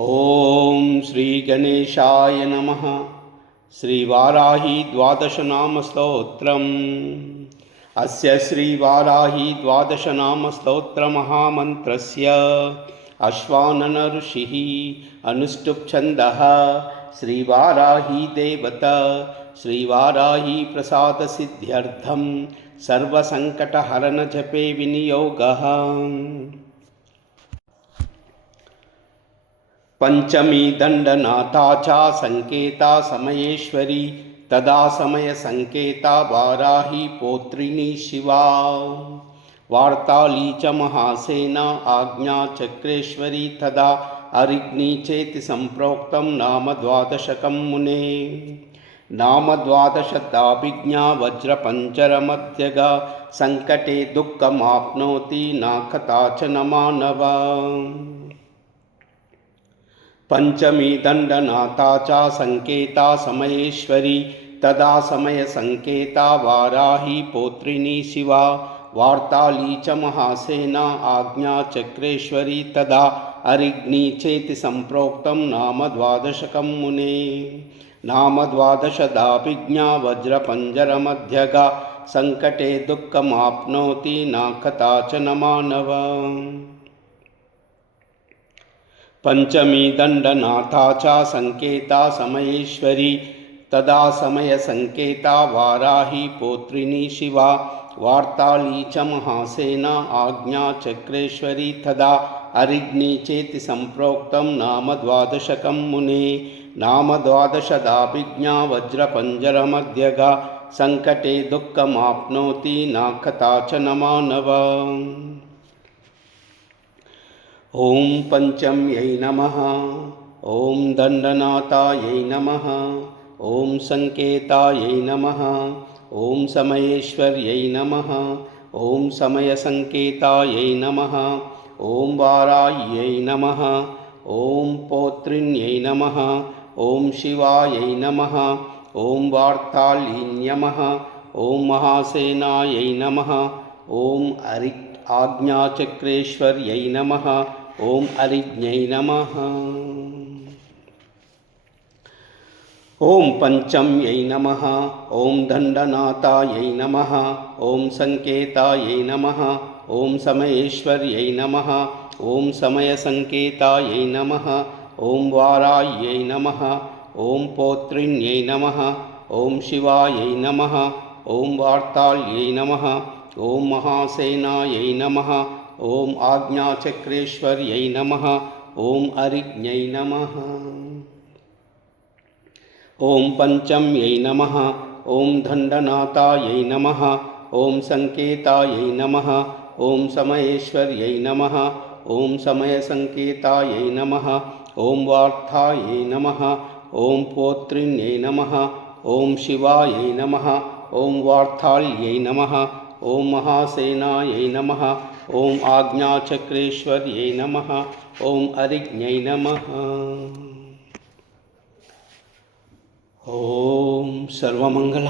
ओम श्री गणेशाय नमः। श्रीवाराही द्वादशनाम स्तोत्रम्। अस्य श्रीवाराही द्वादशनाम स्तोत्र महामन्त्रस्य अश्वानन ऋषिः अनुष्टुप् छन्दः श्रीवाराही देवता श्रीवाराही प्रसाद सिद्ध्यर्थं सर्वसंकटहरण जपे विनियोगः। पंचमी दंडनाथा च संकेता समयेश्वरी तदा समय संकेता वाराही पौत्रिणी शिवा। वार्ताली च महासेना आज्ञा चक्रेश्वरी तदा अरिग्नि चेति संप्रोक्तं नाम द्वादशकं मुने। नाम द्वादशदाभिज्ञा वज्रपञ्जरमध्यगा संकटे दुःखमाप्नोति न कथा च न मानवा। पंचमी दंडनाथा च संकेता समयेश्वरी तदा समय संकेता वाराही पौत्रिणी शिवा। वार्ताली च महासेना आज्ञा चक्रेश्वरी तदा अरिग्नि चेति संप्रोक्तं नाम द्वादशकं मुने। नाम द्वादशदाभिज्ञा वज्रपञ्जरमध्यगा संकटे दुःखमाप्नोति न कथा च न मानवा। पंचमी दंडनाथा च संकेता समयेश्वरी तदा समय संकेता वाराही पौत्रिणी शिवा। वार्ताली च महासेना आज्ञा चक्रेश्वरी तदा अरिग्नि चेति संप्रोक्तं नाम द्वादशकं मुने। नाम द्वादशदाभिज्ञा वज्रपञ्जरमध्यगा संकटे दुःखमाप्नोति न कथा च न मानवा। ओम पंचम्यै नमः। ओम दंडनाथायै नमः। ओम संकेतायै नमः। ओम समयेश्वर्यै नमः। ओम समय संकेतायै नमः। ओम वाराह्यै नमः। ओम पौत्रिण्यै नमः। ओम शिवायै नमः। ओम वार्तालिन्यै नमः। ओम महासेनायै नमः। ओम आज्ञाचक्रेश्वर्यै नमः। ओम अरिज्ञै नमः। ओम पंचम्यै नमः। ओम दंडनाथायै नमः। ओम संकेतायै नमः। ओम समयेश्वर्यै नमः। ओम समय संकेतायै नमः। ओम वाराह्यै नमः। ओम पौत्रिण्यै नमः। ओम शिवायै नमः। ओम वार्ताल्यै नमः। ओम महासेनायै नमः। ओम आज्ञाचक्रेश्वर्यै नमः। ओम अरिज्ञै नमः। ओम पंचम्यै नमः। ओम दंडनाथायै नमः। ओम संकेतायै नमः। ओम समयेश्वर्यै नमः। ओम समय संकेतायै नमः। ओम वार्तायै नमः। ओम पौत्रिण्यै नमः। ओम शिवायै नमः। ओम वार्ताल्यै नमः। ओम महासेनायै नमः। ओम आज्ञाचक्रेश्वर्यै नमः। ओम अरिज्ञै नमः। ओम सर्वमंगल।